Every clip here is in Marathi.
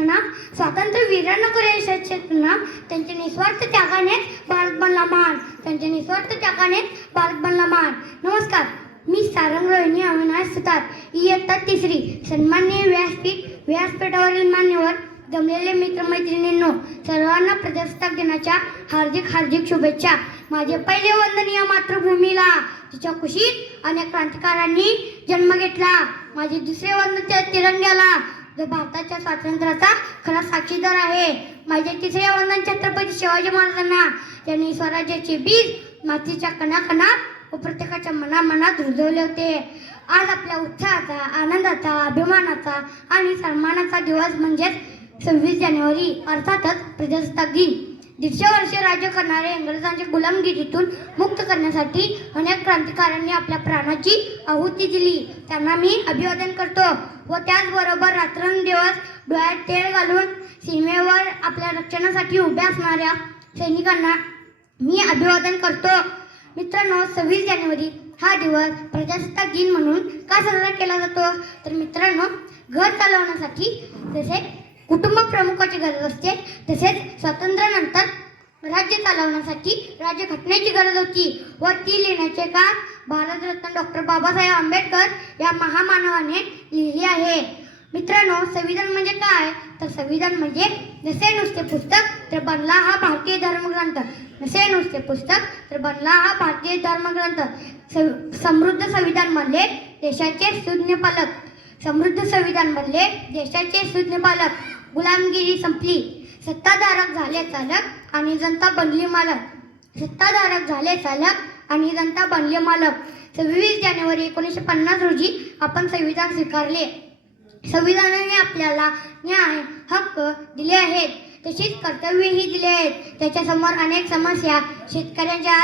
प्रणाम. स्वातंत्र्यवीरांना करूया यशाचे प्रणाम. त्यांच्या निस्वार्थ त्यागाने भारत बनला महान. त्यांच्या निस्वार्थ त्यागाने भारत बनला महान. नमस्कार, मी सारंग रोहिणी अविनाश सुतार, इयत्ता तिसरी. सन्माननीय व्यासपीठावरील मान्यवर, जमलेले मित्रमैत्रिणींनो, सर्वांना प्रजासत्ताक दिनाच्या हार्दिक हार्दिक शुभेच्छा. माझे पहिले वंदन या मातृभूमीला, तिच्या कुशीत अनेक क्रांतिकारांनी जन्म घेतला. माझे दुसरे वंदन त्या तिरंग्याला, जो भारताच्या स्वातंत्र्याचा खरा साक्षीदार आहे. माझे तिसरे वंदन छत्रपती शिवाजी महाराजांना, ज्यांनी स्वराज्याचे बीज मातीच्या कणाकणात व प्रत्येकाच्या मनामनात रुजवले होते. आज आपल्या उत्साहाचा, आनंदाचा, अभिमानाचा आणि सन्मानाचा दिवस म्हणजेच 26 जानेवारी, अर्थातच प्रजासत्ताक दिन. 150 वर्षे राज्य करणारे इंग्रजांच्या गुलामगिरीतून मुक्त करण्यासाठी अनेक क्रांतिकारांनी आपल्या प्राणाची आहुती दिली. त्यांना मी अभिवादन करतो व त्याचबरोबर रात्रंदिवस डोळ्यात तेल घालून सीमेवर आपल्या रक्षणासाठी उभ्या असणाऱ्या सैनिकांना मी अभिवादन करतो. मित्रांनो, 26 जानेवारी हा दिवस प्रजासत्ताक दिन म्हणून का साजरा केला जातो? तर मित्रांनो, घर चालवण्यासाठी जसे कुटुंब प्रमुखाची गरज असते, तसेच स्वातंत्र्यानंतर राज्य चालवण्यासाठी राज्यघटनेची गरज होती व ती लिहिण्याचे काम भारतरत्न डॉक्टर बाबासाहेब आंबेडकर या महामानवाने लिहिले आहे. मित्रांनो, संविधान म्हणजे काय? तर संविधान म्हणजे जसे नुसते पुस्तक तर बनला हा भारतीय धर्मग्रंथ. नसे नुसते पुस्तक तर बनला हा भारतीय धर्मग्रंथ. समृद्ध संविधान बनले देशाचे सुज्ञ पालक. समृद्ध संविधान बनले देशाचे सुज्ञ पालक. गुलामगिरी संपली. सत्ताधारक झाले चालक आणि जनता बनली मालक. सत्ताधारक झाले चालक आणि जनता बनली मालक. 26 जानेवारी 1950 रोजी आपण संविधान स्वीकारले. संविधानाने आपल्याला न्याय, हक्क दिले आहेत, तशीच कर्तव्येही दिले आहेत. त्याच्यासमोर अनेक समस्या, शेतकऱ्यांच्या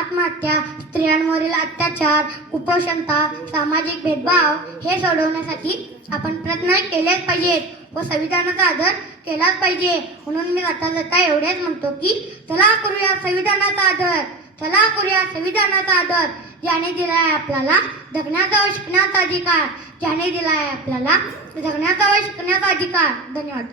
आत्महत्या, स्त्रियांवरील अत्याचार, कुपोषणता, सामाजिक भेदभाव हे सोडवण्यासाठी आपण प्रयत्न केलेच पाहिजेत व संविधानाचा आदर केलाच पाहिजे. म्हणून मी जाता एवढेच म्हणतो की चला करूया संविधानाचा आदर. चला करूया संविधानाचा आदर. ज्याने दिला आहे आपल्याला जगण्याचा व शिकण्याचा अधिकार. ज्याने दिला आहे आपल्याला जगण्याचा व शिकण्याचा अधिकार. धन्यवाद.